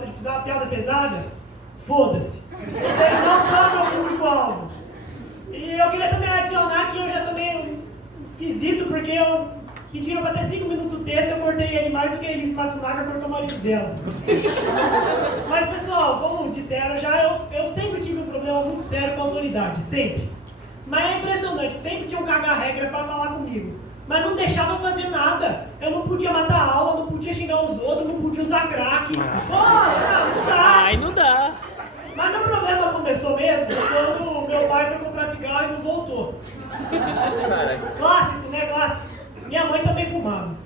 gosta de pisar piada pesada, foda-se. Vocês não são meu público-alvo. E eu queria também adicionar que eu já tomei um esquisito, porque eu pediram pra ter 5 minutos do texto, eu cortei ele mais do que a Elise Matsunaga cortou o marido dela. Mas pessoal, como disseram já, eu sempre tive um problema muito sério com a autoridade, sempre. Mas é impressionante, sempre tinham cagar regra pra falar comigo. Mas não deixava eu fazer nada. Eu não podia matar a aula, não podia xingar os outros, não podia usar crack. Não dá. Ai, não dá. Mas meu problema começou mesmo quando meu pai foi comprar cigarro e não voltou. Clássico, né? Clássico. Minha mãe também fumava.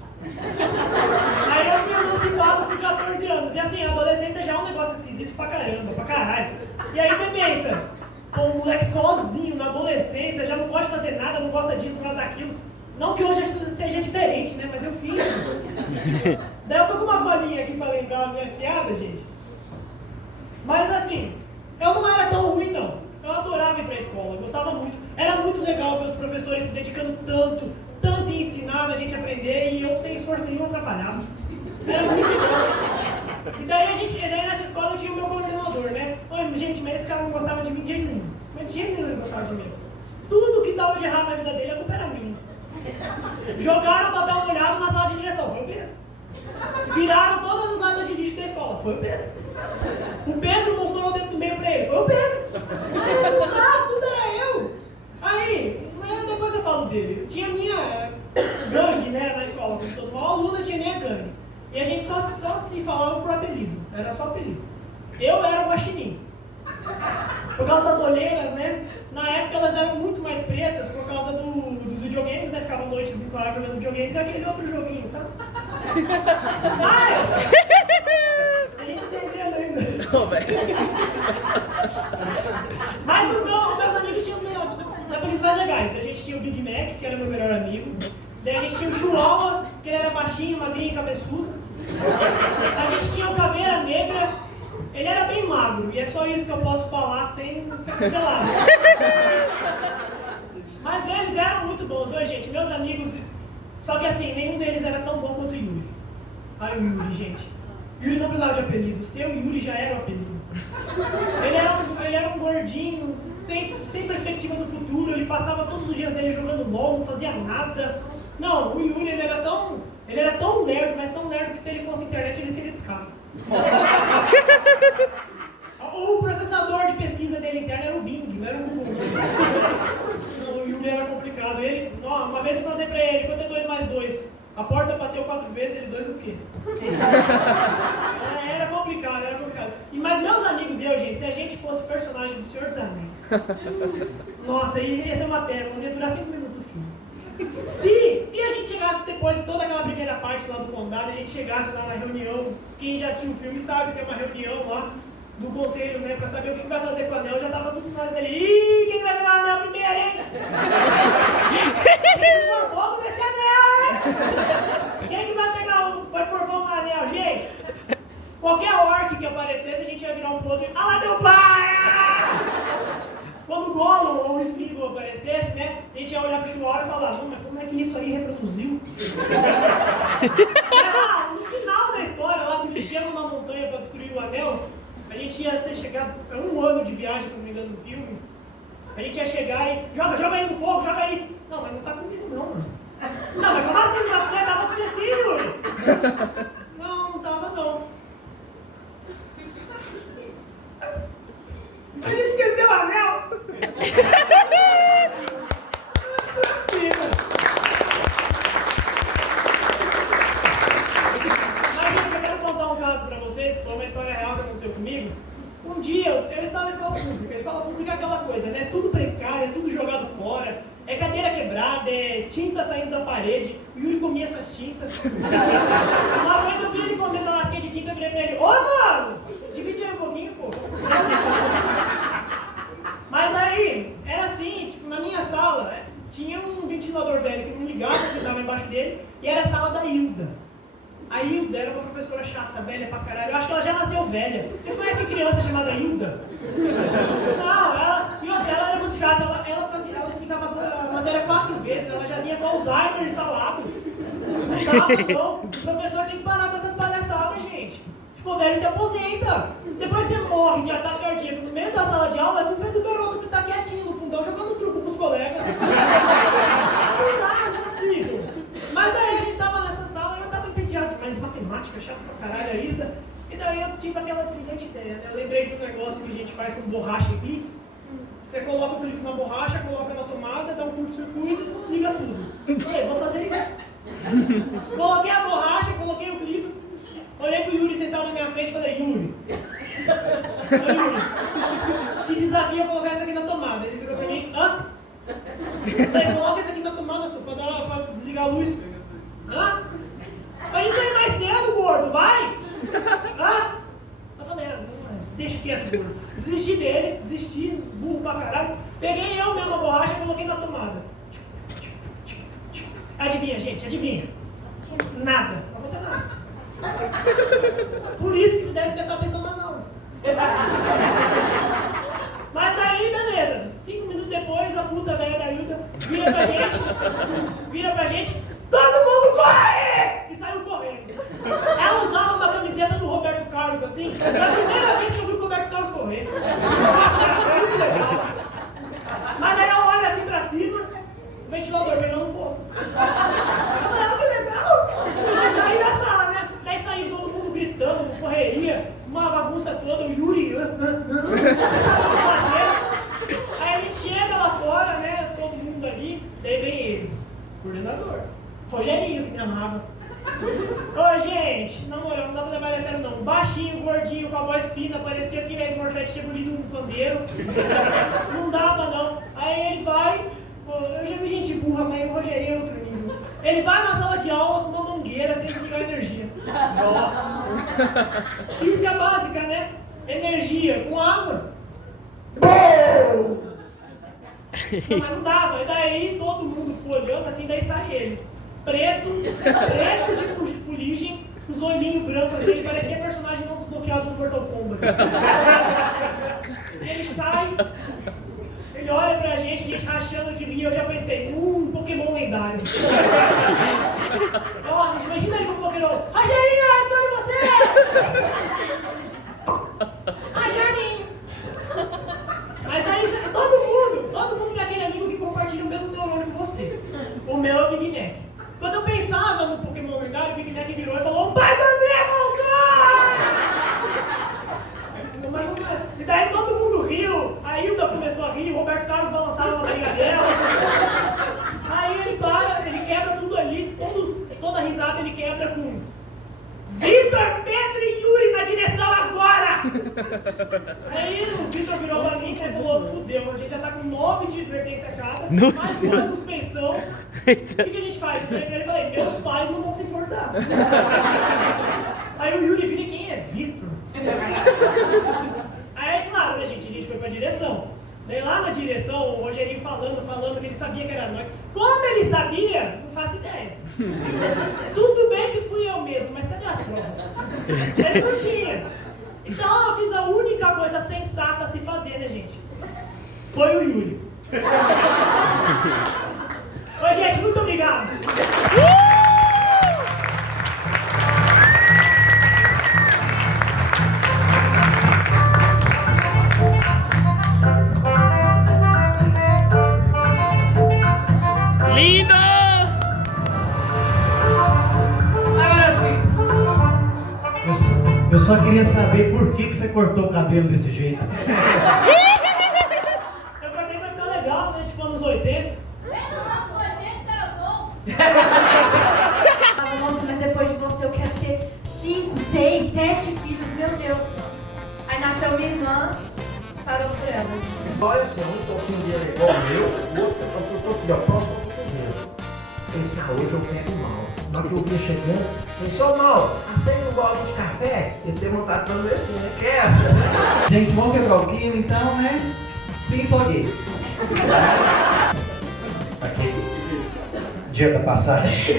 Aí eu fui emancipado com 14 anos. E assim, a adolescência já é um negócio esquisito pra caramba, pra caralho. E aí você pensa, pô, um moleque sozinho na adolescência, já não gosta de fazer nada, não gosta disso, não gosta daquilo. Não que hoje seja diferente, né? Mas eu fiz. Daí eu tô com uma colinha aqui pra lembrar a minha fiada, gente. Mas assim, eu não era tão ruim não. Eu adorava ir pra escola, eu gostava muito. Era muito legal ver os professores se dedicando tanto em ensinar a gente a aprender e eu sem esforço nenhum atrapalhava. Era muito legal. E daí nessa escola eu tinha o meu coordenador, né? Gente, mas esse cara não gostava de mim de jeito nenhum. Mas de jeito nenhum ele gostava de mim. Tudo que dava de errado na vida dele, a culpa era minha. Jogaram o papel molhado na sala de direção, foi o Pedro. Viraram todas as latas de lixo da escola, foi o Pedro. O Pedro mostrou o dedo do meio pra ele, foi o Pedro. Tudo era eu. Aí, depois eu falo dele. Tinha minha gangue, né, na escola. Como todo mal aluno, eu tinha minha gangue. E a gente só se falava por apelido, era só apelido. Eu era o guaxinim. Por causa das olheiras, né? Na época elas eram muito mais pretas por causa dos videogames, né? Ficavam noites em claro jogando videogames e aquele outro joguinho, sabe? Mas, a gente entendendo ainda. Não, velho. Mas os meus amigos tinham os apelidos mais legais. A gente tinha o Big Mac, que era meu melhor amigo. Daí a gente tinha o Chihuahua, que ele era baixinho, magrinho e cabeçudo. A gente tinha o Caveira Negra. Ele era bem magro, e é só isso que eu posso falar sem cancelar. Mas eles eram muito bons. Oi, gente, meus amigos... Só que assim, nenhum deles era tão bom quanto o Yuri. Ai, o Yuri, gente. Yuri não precisava de apelido. O seu Yuri já era o apelido. Ele era um gordinho, sem perspectiva do futuro. Ele passava todos os dias dele jogando LOL, não fazia nada. Não, o Yuri, ele era tão lerdo, mas tão lerdo que se ele fosse internet, ele seria descaro. O processador de pesquisa dele interna era o Bing, não era o Google. O Yuri era complicado. Uma vez eu perguntei pra ele, quanto é 2 mais 2? A porta bateu 4 vezes, ele 2 o quê? Era complicado, era complicado. Mas meus amigos e eu, gente, se a gente fosse personagem do Senhor dos Anéis, nossa, ia ser uma pérola, ia durar 5 minutos o filme. Se a gente chegasse depois de toda aquela primeira parte lá do condado, a gente chegasse lá na reunião, quem já assistiu o filme sabe que tem uma reunião lá do conselho, né, pra saber o que vai fazer com o anel, já tava tudo nós ali. Ih, quem vai pegar o anel primeiro, hein? Quem que pôr fogo nesse anel? Quem que vai pôr fogo no anel, gente? Qualquer orc que aparecesse, a gente ia virar um pro outro e... Ah lá, meu pai! Quando o Gollum ou o Smeagol aparecesse, né, a gente ia olhar pro Chihuahua e falar, não, mas como é que isso aí reproduziu? No final da história, lá quando eles chegam na montanha pra destruir o anel, a gente ia ter chegado, 1 ano de viagem, se não me engano, no filme, a gente ia chegar e, joga aí no fogo, joga aí. Não, mas não tá comigo não, mano. Não, mas como assim? Você tava com você sim, Yuri? Não tava não. A gente esqueceu o anel? Não é possível. Mas, gente, eu quero contar um caso pra vocês, que foi uma história real que aconteceu comigo. Um dia, eu estava na escola pública. A escola pública é aquela coisa, né? Tudo precário, tudo jogado fora. É cadeira quebrada, é tinta saindo da parede. O Yuri comia essas tintas. Uma vez eu vi ele comendo uma lasquinha de tinta e falei pra ele, ô mano, divide aí um pouquinho, pô. Mas aí, era assim, tipo, na minha sala, tinha um ventilador velho que não ligava, você estava embaixo dele, e era a sala da Hilda. A Hilda era uma professora chata, velha pra caralho. Eu acho que ela já nasceu velha. Vocês conhecem criança chamada Hilda? Não, ela era muito chata. Ela explicava a matéria 4 vezes. Ela já vinha com Alzheimer instalado. Não, o professor tem que parar com essas palhaçadas, gente. Ficou velho, se aposenta. Depois você morre de ataque cardíaco no meio da sala de aula, é culpa do garoto que tá quietinho no fundão, jogando truco pros colegas. Não dá, não é possível. Mas daí a gente tava nessa sala e eu tava entediado, mas matemática, chato pra caralho ainda. E daí eu tive aquela brilhante ideia, né? Eu lembrei de um negócio que a gente faz com borracha e clips. Você coloca o clipe na borracha, coloca na tomada, dá um curto-circuito e desliga tudo. E aí, vou fazer isso. Coloquei a borracha, coloquei o clipe. Olhei pro Yuri sentado na minha frente e falei, Yuri, te desafio a colocar isso aqui na tomada. Ele virou pra mim, hã? Falei, coloca isso aqui na tomada, só, pra desligar a luz. Hã? A gente sai mais cedo, gordo, vai! Hã? Eu falei, deixa quieto, gordo. Desisti dele, desisti, burro pra caralho. Peguei eu mesmo a borracha e coloquei na tomada. Adivinha, gente, adivinha? Nada, não aconteceu nada. Por isso que você deve prestar atenção nas aulas. Mas daí, beleza. 5 minutos depois, a puta velha da Hilda vira pra gente, todo mundo corre! E saiu correndo. Ela usava uma camiseta do Roberto Carlos, assim. Foi a primeira vez que eu vi o Roberto Carlos correr. Foi muito legal. Mas daí ela olha assim pra cima, o ventilador pegando fogo. Ah, que legal! Mas saí da sala, né? Daí saiu todo mundo gritando, correria, uma bagunça toda, o Yuri. Aí a gente chega lá fora, né? Todo mundo ali, daí vem ele, coordenador, Rogerinho, que me amava. Ô gente, na moral, não dá pra levar ele a sério não. Baixinho, gordinho, com a voz fina, parecia que a Smurfette tinha bolido um pandeiro. Não dava não. Aí ele vai, eu já vi gente burra, mas o Rogerinho é outro nível. Ele vai na sala de aula com uma mangueira sem desligar energia. Física básica, né? Energia com água. Não, mas não dava. E daí todo mundo ficou olhando assim, daí sai ele. Preto de fuligem, os olhinhos brancos assim, ele parecia personagem não desbloqueado do Mortal Kombat. Ele sai, ele olha pra gente, a gente rachando de rir, eu já pensei, Pokémon lendário. Ó, imagina aí com o Pokémon, Rogerinho, estou em você! Rogerinho! Mas aí todo mundo tem aquele amigo que compartilha o mesmo neurônio que você. O meu é o Big Mac. Quando eu pensava no Pokémon lendário, o Big Mac virou e falou, o pai do André voltou! E daí todo mundo riu, a Hilda começou a rir, o Roberto Carlos balançava na barriga dela. Aí ele para, ele quebra tudo ali, toda risada ele quebra com Vitor, Pedro e Yuri na direção agora! Aí o Vitor virou pra mim e falou, fudeu, a gente já tá com 9 de advertência cada, mais uma suspensão. O que a gente faz? Eu falei, meus pais não vão se importar. Aí o Yuri vira, quem é Vitor? Aí, claro, né, gente, a gente foi pra direção. Daí lá na direção, o Rogerinho falando que ele sabia que era nós. Como ele sabia, não faço ideia. Tudo bem que fui eu mesmo, mas cadê as provas? Ele não tinha. Então eu fiz a única coisa sensata a se fazer, né, gente? Foi o Yuri. Oi, gente, muito obrigado. Lindo! Agora sim. Eu só queria saber por que você cortou o cabelo desse jeito. Eu cortei pra ficar legal, né? Tipo anos 80. Nossa, mas depois de você eu quero ter 5, 6, 7 filhos, meu Deus. Aí nasceu minha irmã, parou por ela. Olha, se um pouquinho dele é igual o meu, o outro eu tô aqui, ó, próximo ao primeiro. Esse hoje eu pego mal. Na hora que eu vi chegando, eu falei, seu mal, acende um gole de café? Ele tem vontade de fazer assim, né? Quer? Gente, vamos quebrar o quilo então, né? Fiquem só aqui. Aqui. Dia da passagem.